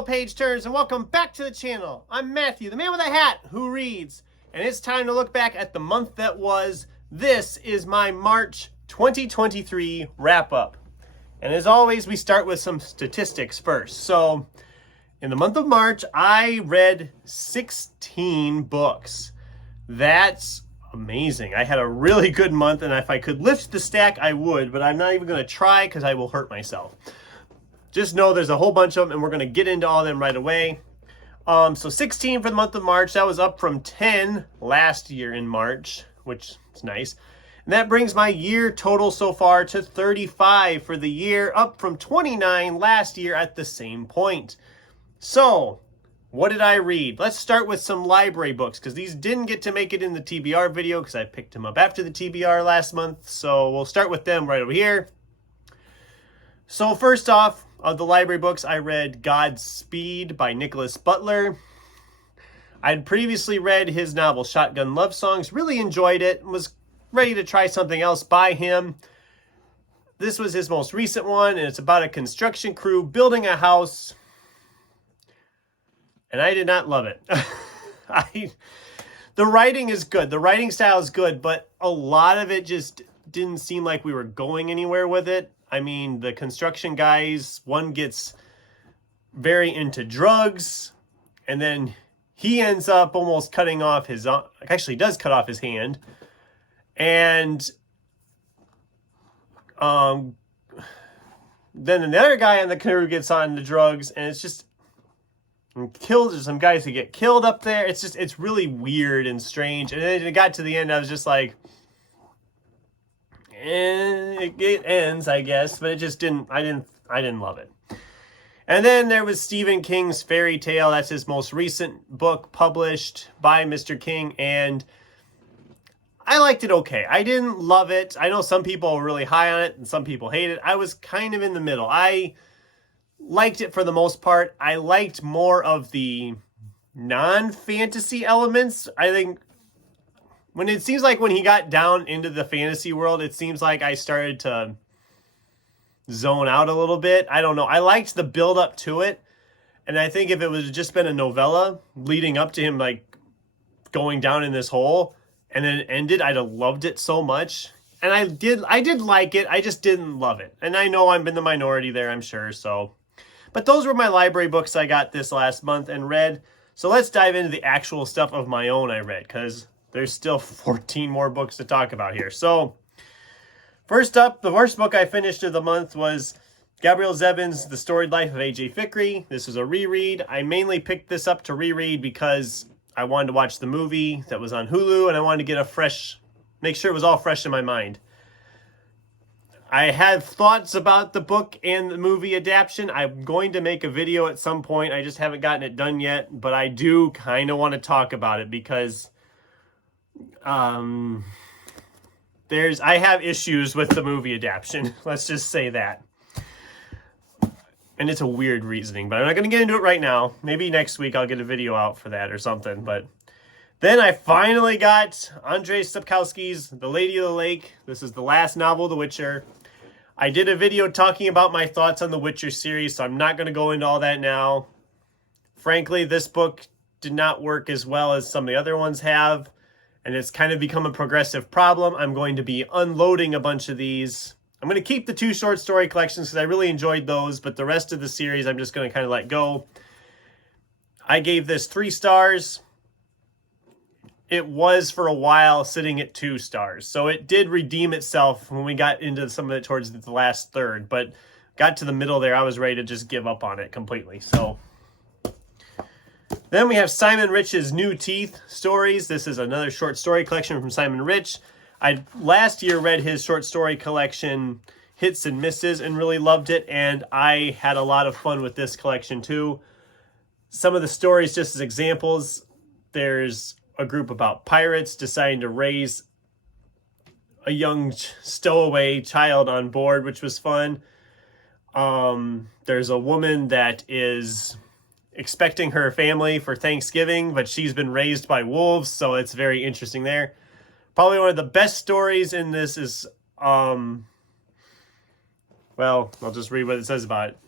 Hello, page turners, and welcome back to the channel. I'm Matthew, the man with a hat who reads, and it's time to look back at the month that was. This is my March 2023 wrap-up. And as always, we start with some statistics first. So, in the month of March, I read 16 books. That's amazing. I had a really good month, and if I could lift the stack, I would, but I'm not even going to try because I will hurt myself. Just know there's a whole bunch of them, and we're going to get into all of them right away. So 16 for the month of March. That was up from 10 last year in March, which is nice. And that brings my year total so far to 35 for the year, up from 29 last year at the same point. So, what did I read? Let's start with some library books, because these didn't get to make it in the TBR video, because I picked them up after the TBR last month. So, we'll start with them right over here. So, first off, of the library books, I read Godspeed by Nicholas Butler. I'd previously read his novel Shotgun Love Songs, really enjoyed it, was ready to try something else by him. This was his most recent one, and it's about a construction crew building a house, and I did not love it. The writing is good, the writing style is good, but a lot of it just didn't seem like we were going anywhere with it. I mean, the construction guys, one gets very into drugs, and then he ends up almost cutting off his, actually does cut off his hand, and then another guy on the crew gets on the drugs, and it's just killed. There's some guys who get killed up there. It's really weird and strange, and then it got to the end, I was just like, it ends, I guess, but it just didn't, I didn't love it. And then there was Stephen King's Fairy Tale. That's his most recent book published by Mr. King, and I liked it okay. I didn't love it. I know some people are really high on it and some people hate it. I was kind of in the middle. I liked it for the most part. I liked more of the non-fantasy elements. I think when it seems like when he got down into the fantasy world, it seems like I started to zone out a little bit. I don't know. I liked the build up to it. And I think if it was just been a novella leading up to him like going down in this hole and then it ended, I'd have loved it so much. And I did like it. I just didn't love it. And I know I'm in the minority there, I'm sure. So, but those were my library books I got this last month and read. So let's dive into the actual stuff of my own I read, because there's still 14 more books to talk about here. So, first up, the first book I finished of the month was Gabrielle Zevin's The Storied Life of A.J. Fikry. This is a reread. I mainly picked this up to reread because I wanted to watch the movie that was on Hulu, and I wanted to get make sure it was all fresh in my mind. I had thoughts about the book and the movie adaptation. I'm going to make a video at some point. I just haven't gotten it done yet, but I do kind of want to talk about it because I have issues with the movie adaptation. Let's just say that. And it's a weird reasoning, but I'm not going to get into it right now. Maybe next week I'll get a video out for that or something. But then I finally got Andrzej Sapkowski's The Lady of the Lake. This is the last novel of The Witcher. I did a video talking about my thoughts on the Witcher series, so I'm not going to go into all that now. Frankly, this book did not work as well as some of the other ones have. And it's kind of become a progressive problem. I'm going to be unloading a bunch of these. I'm going to keep the 2 short story collections because I really enjoyed those, but the rest of the series I'm just going to kind of let go. I gave this 3 stars. It was for a while sitting at 2 stars. So it did redeem itself when we got into some of it towards the last third, but got to the middle there, I was ready to just give up on it completely. So then we have Simon Rich's New Teeth stories. This is another short story collection from Simon Rich. I last year read his short story collection, Hits and Misses, and really loved it. And I had a lot of fun with this collection too. Some of the stories, just as examples, there's a group about pirates deciding to raise a young stowaway child on board, which was fun. There's a woman that is expecting her family for Thanksgiving, but she's been raised by wolves, so it's very interesting there. Probably one of the best stories in this is, well, I'll just read what it says about it.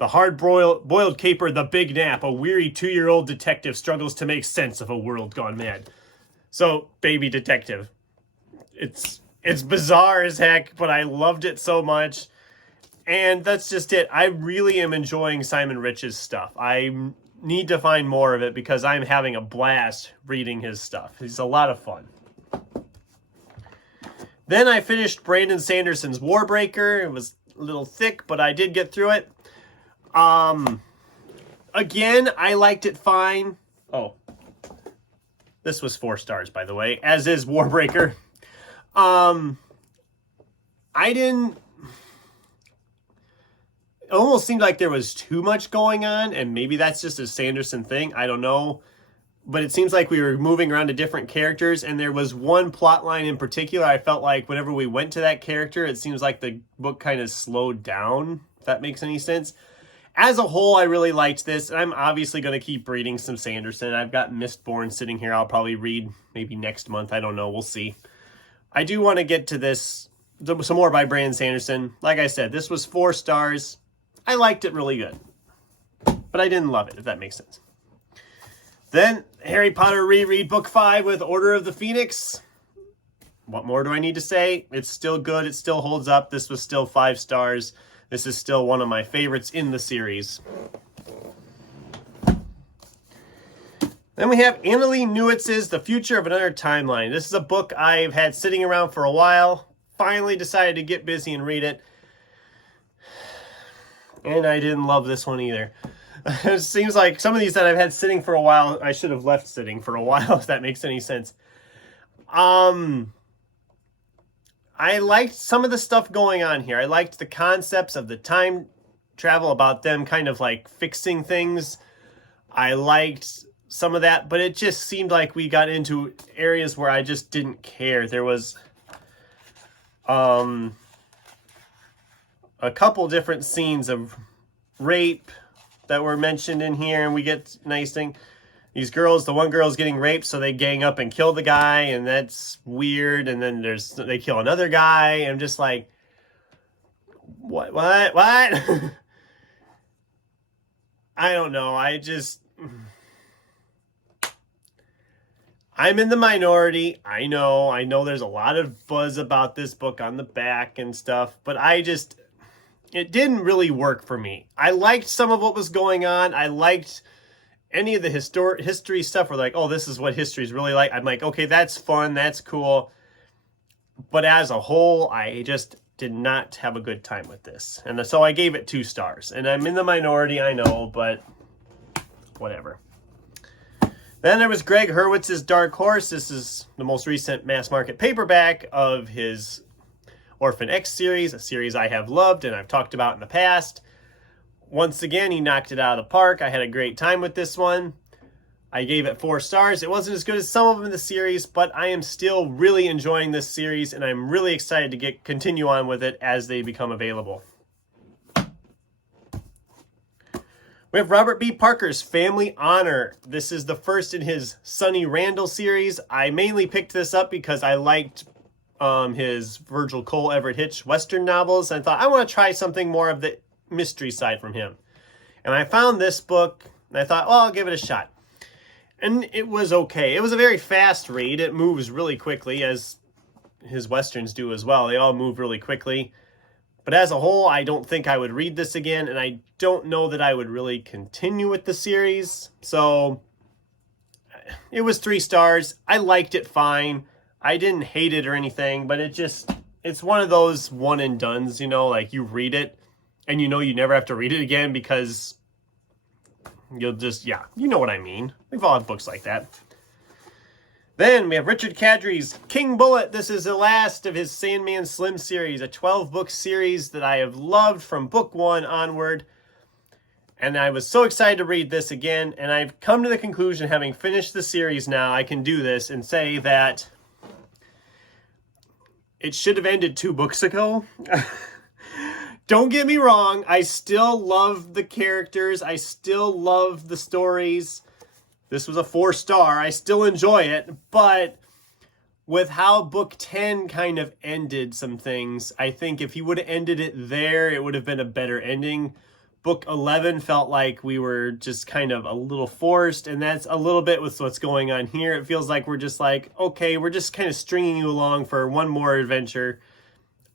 The hard-boiled caper, The Big Nap, a weary 2-year-old detective struggles to make sense of a world gone mad. So, Baby Detective. It's bizarre as heck, but I loved it so much. And that's just it. I really am enjoying Simon Rich's stuff. I need to find more of it because I'm having a blast reading his stuff. He's a lot of fun. Then I finished Brandon Sanderson's Warbreaker. It was a little thick, but I did get through it. Again, I liked it fine. Oh, this was 4 stars, by the way, as is Warbreaker. I didn't... It almost seemed like there was too much going on, and maybe that's just a Sanderson thing. I don't know. But it seems like we were moving around to different characters, and there was one plot line in particular. I felt like whenever we went to that character, it seems like the book kind of slowed down, if that makes any sense. As a whole, I really liked this, and I'm obviously going to keep reading some Sanderson. I've got Mistborn sitting here. I'll probably read maybe next month. I don't know. We'll see. I do want to get to this, some more by Brandon Sanderson. Like I said, this was 4 stars. I liked it really good, but I didn't love it, if that makes sense. Then, Harry Potter reread Book 5 with Order of the Phoenix. What more do I need to say? It's still good. It still holds up. This was still 5 stars. This is still one of my favorites in the series. Then we have Annalee Newitz's The Future of Another Timeline. This is a book I've had sitting around for a while. Finally decided to get busy and read it. And I didn't love this one either. It seems like some of these that I've had sitting for a while, I should have left sitting for a while, if that makes any sense. I liked some of the stuff going on here. I liked the concepts of the time travel, about them kind of like fixing things. I liked some of that, but it just seemed like we got into areas where I just didn't care. There was a couple different scenes of rape that were mentioned in here, and we get nice thing. These girls, the one girl's getting raped, so they gang up and kill the guy, and that's weird. And then they kill another guy, and I'm just like, what? I don't know. I'm in the minority. I know there's a lot of buzz about this book on the back and stuff, but it didn't really work for me. I liked some of what was going on. I liked any of the history stuff where like, oh, this is what history is really like. I'm like, okay, that's fun. That's cool. But as a whole, I just did not have a good time with this. And so I gave it 2 stars. And I'm in the minority, I know, but whatever. Then there was Greg Hurwitz's Dark Horse. This is the most recent mass market paperback of his Orphan X series, a series I have loved and I've talked about in the past. Once again, he knocked it out of the park. I had a great time with this one. I gave it 4 stars. It wasn't as good as some of them in the series, but I am still really enjoying this series, and I'm really excited to continue on with it as they become available. We have Robert B. Parker's Family Honor. This is the first in his Sonny Randall series. I mainly picked this up because I liked his Virgil Cole Everett Hitch Western novels. And I thought, I want to try something more of the mystery side from him. And I found this book, and I thought, well, I'll give it a shot. And it was okay. It was a very fast read. It moves really quickly, as his Westerns do as well. They all move really quickly. But as a whole, I don't think I would read this again, and I don't know that I would really continue with the series. So it was 3 stars. I liked it fine. I didn't hate it or anything, but it's one of those one and dones, you know, like you read it and you know you never have to read it again because you'll just, yeah, you know what I mean. We've all had books like that. Then we have Richard Kadri's King Bullet. This is the last of his Sandman Slim series, a 12-book series that I have loved from book 1 onward. And I was so excited to read this again, and I've come to the conclusion, having finished the series now, I can do this and say that it should have ended 2 books ago. Don't get me wrong, I still love the characters, I still love the stories. This was a 4-star, I still enjoy it, but with how book 10 kind of ended some things, I think if he would have ended it there, it would have been a better ending. book 11 felt like we were just kind of a little forced, and that's a little bit with what's going on here. It feels like we're just like, okay, we're just kind of stringing you along for one more adventure.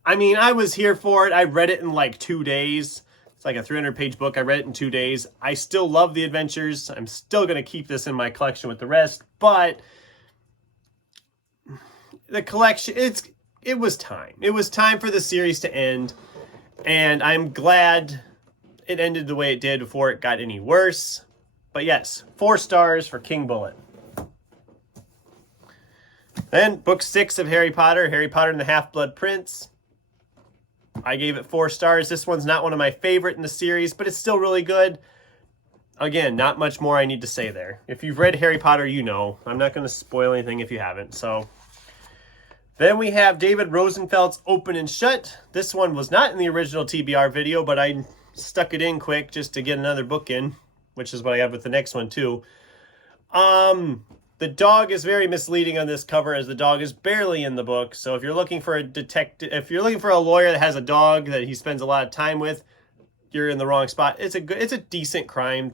I mean, I was here for it. I read it in like 2 days. It's like a 300-page book. I read it in 2 days. I still love the adventures. I'm still going to keep this in my collection with the rest, but the collection, it was time. It was time for the series to end, and I'm glad it ended the way it did before it got any worse. But yes, 4 stars for King Bullet. Then book 6 of Harry Potter and the Half-Blood Prince. I gave it 4 stars. This one's not one of my favorite in the series, but it's still really good. Again, not much more I need to say there. If you've read Harry Potter, you know. I'm not going to spoil anything if you haven't. So then we have David Rosenfeld's Open and Shut. This one was not in the original TBR video, but I stuck it in quick just to get another book in, which is what I have with the next one too. The dog is very misleading on this cover, as the dog is barely in the book. So if you're looking for a detective, if you're looking for a lawyer that has a dog that he spends a lot of time with, you're in the wrong spot. It's a decent crime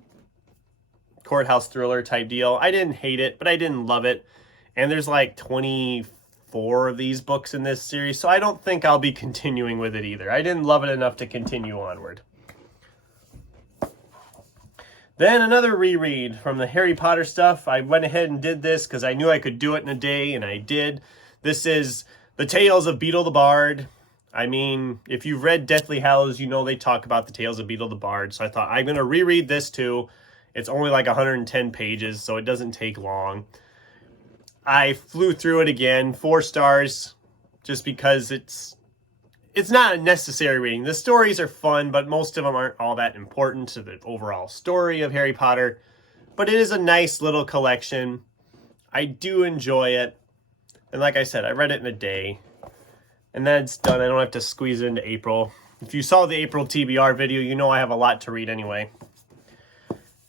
courthouse thriller type deal. I didn't hate it, but I didn't love it. And there's like 24 of these books in this series, so I don't think I'll be continuing with it either. I didn't love it enough to continue onward. Then another reread from the Harry Potter stuff. I went ahead and did this because I knew I could do it in a day, and I did. This is The Tales of Beetle the Bard. I mean, if you've read Deathly Hallows, you know they talk about the Tales of Beetle the Bard. So I thought, I'm going to reread this too. It's only like 110 pages, so it doesn't take long. I flew through it again, 4 stars, just because it's not a necessary reading. The stories are fun, but most of them aren't all that important to the overall story of Harry Potter. But it is a nice little collection. I do enjoy it. And like I said, I read it in a day. And then it's done. I don't have to squeeze it into April. If you saw the April TBR video, you know I have a lot to read anyway.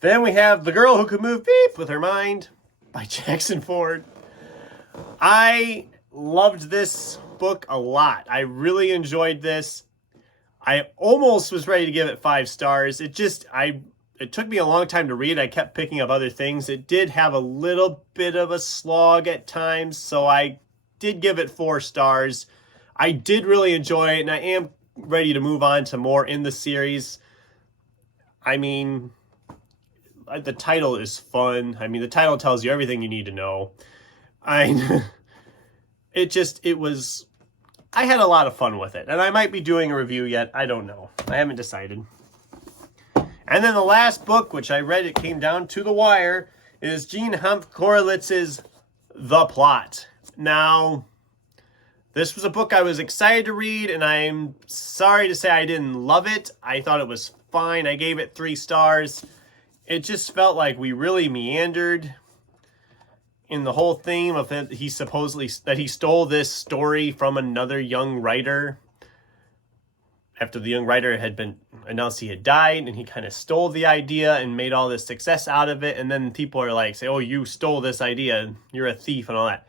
Then we have The Girl Who Could Move Beep with Her Mind by Jackson Ford. I loved this book a lot. I really enjoyed this. I almost was ready to give it 5 stars. It took me a long time to read. I kept picking up other things. It did have a little bit of a slog at times, so I did give it 4 stars. I did really enjoy it, and I am ready to move on to more in the series. I mean, the title is fun. I mean, the title tells you everything you need to know. I had a lot of fun with it, and I might be doing a review yet. I don't know. I haven't decided. And then the last book, which I read, it came down to the wire, is Gene Humph Korolitz's The Plot. Now, this was a book I was excited to read, and I'm sorry to say I didn't love it. I thought it was fine. I gave it 3 stars. It just felt like we really meandered in the whole theme of that he stole this story from another young writer after the young writer had been announced he had died, and he kind of stole the idea and made all this success out of it. And then people are like, say, oh, you stole this idea, you're a thief and all that.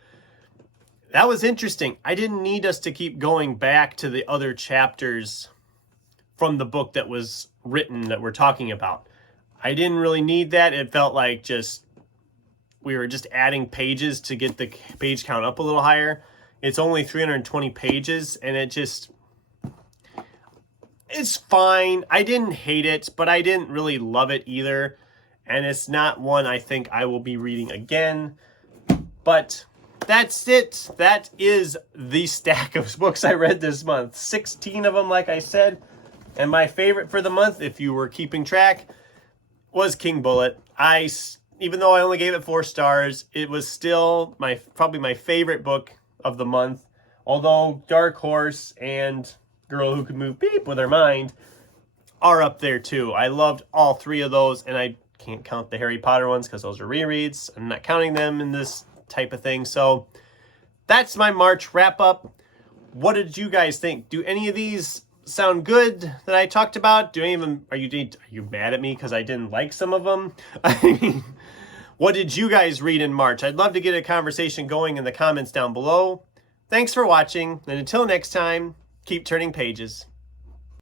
That was interesting. I didn't need us to keep going back to the other chapters from the book that was written that we're talking about. I didn't really need that. It felt like we were just adding pages to get the page count up a little higher. It's only 320 pages, and it's fine. I didn't hate it, but I didn't really love it either. And it's not one I think I will be reading again. But that's it. That is the stack of books I read this month. 16 of them, like I said. And my favorite for the month, if you were keeping track, was King Bullet. Even though I only gave it 4 stars, it was still probably my favorite book of the month. Although Dark Horse and Girl Who Could Move Beep with Her Mind are up there too. I loved all 3 of those, and I can't count the Harry Potter ones because those are rereads. I'm not counting them in this type of thing. So that's my March wrap up. What did you guys think? Do any of these sound good that I talked about? Are you mad at me because I didn't like some of them? I mean, what did you guys read in March? I'd love to get a conversation going in the comments down below. Thanks for watching, and until next time, keep turning pages.